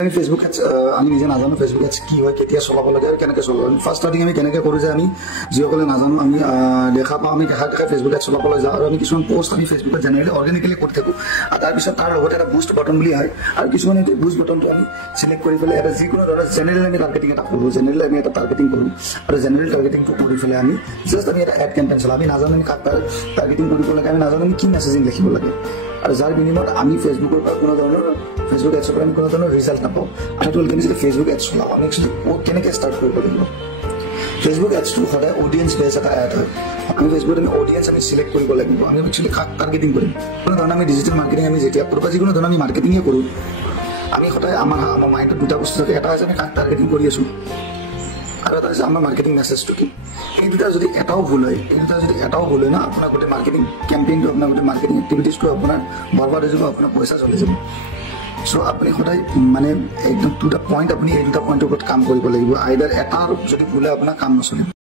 আমি ফেসবুক আমি নিজে নাজানো ফেসবুক কি হয় কেতিয়া চলাব লাগে আৰু কেনেকৈ চলাব ফাৰ্ষ্ট ষ্টাৰ্টিং আমি কেনেকৈ কৰোঁ যে আমি যিসকলে নাজানো আমি দেখা পাওঁ আমি দেখা ফেসবুক চলাবলৈ যাওঁ আৰু আমি কিছুমান পোষ্ট আমি ফেসবুকত জেনেৰেলি অৰ্গেনিকেলি কৰি থাকোঁ আৰু তাৰপিছত তাৰ লগতে এটা বুষ্ট বটন বুলি হয় আৰু কিছুমান এই বুষ্ট বটনটো আমি চিলেক্ট কৰি পেলাই এটা যিকোনো ধৰণৰ জেনেৰেল আমি টাৰ্গেটিং এটা কৰোঁ জেনেৰেলি আমি এটা টাৰ্গেটিং কৰোঁ আৰু জেনেৰেল টাৰ্গেটিংটো কৰি পেলাই আমি জাষ্ট আমি এটা এড কেম্পেইন চলাওঁ আমি নাজানো আমি কাক টাৰ্গেটিং কৰিব লাগে আমি নাজানো আমি কি মেছেজিং লিখিব লাগে আৰু যাৰ বিনিময়ত আমি ফেসবুকৰ পৰা কোনো ধৰণৰ ফেসবুক এডছৰ পৰা আমি কোনো ধৰণৰ ৰিজাল্ট নাপাওঁ সেইটো হ'ল কেনেকৈ ফেসবুক এডছ চলাওঁ আমি একচুৱেলি কেনেকৈ ষ্টাৰ্ট কৰিব লাগিব ফেসবুক এডছটো সদায় অডিয়েঞ্চ বেছ এটা এড হয় আমি ফেসবুকত আমি অডিয়েঞ্চ আমি চিলেক্ট কৰিব লাগিব আমি একচুৱেলি কাক টাৰ্গেটিং কৰিম কোনো ধৰণৰ আমি ডিজিটেল মাৰ্কেটিং আমি যেতিয়া কৰোঁ বা যিকোনো ধৰণৰ আমি মাৰ্কেটিঙে কৰোঁ আমি সদায় আমাৰ মাইণ্ডত দুটা বস্তু থাকে এটা হৈছে আমি কাক টাৰ্গেটিং কৰি আছোঁ আৰু এটা হৈছে আমাৰ মাৰ্কেটিং মেছেজটো কি এই দুটা যদি এটাও ভুল হয় না আপোনাৰ গোটেই মাৰ্কেটিং কেম্পেইনটো আপোনাৰ গোটেই মাৰ্কেটিং এক্টিভিটিজটো আপোনাৰ বৰবাদ হৈ যাব আপোনাৰ পইচা চলি যাব সো আপুনি সদায় মানে একদম দুটা পইণ্ট আপুনি এই দুটা পইণ্টৰ ওপৰত কাম কৰিব লাগিব আইদাৰ এটাৰ যদি ভুলে আপোনাৰ কাম নচলে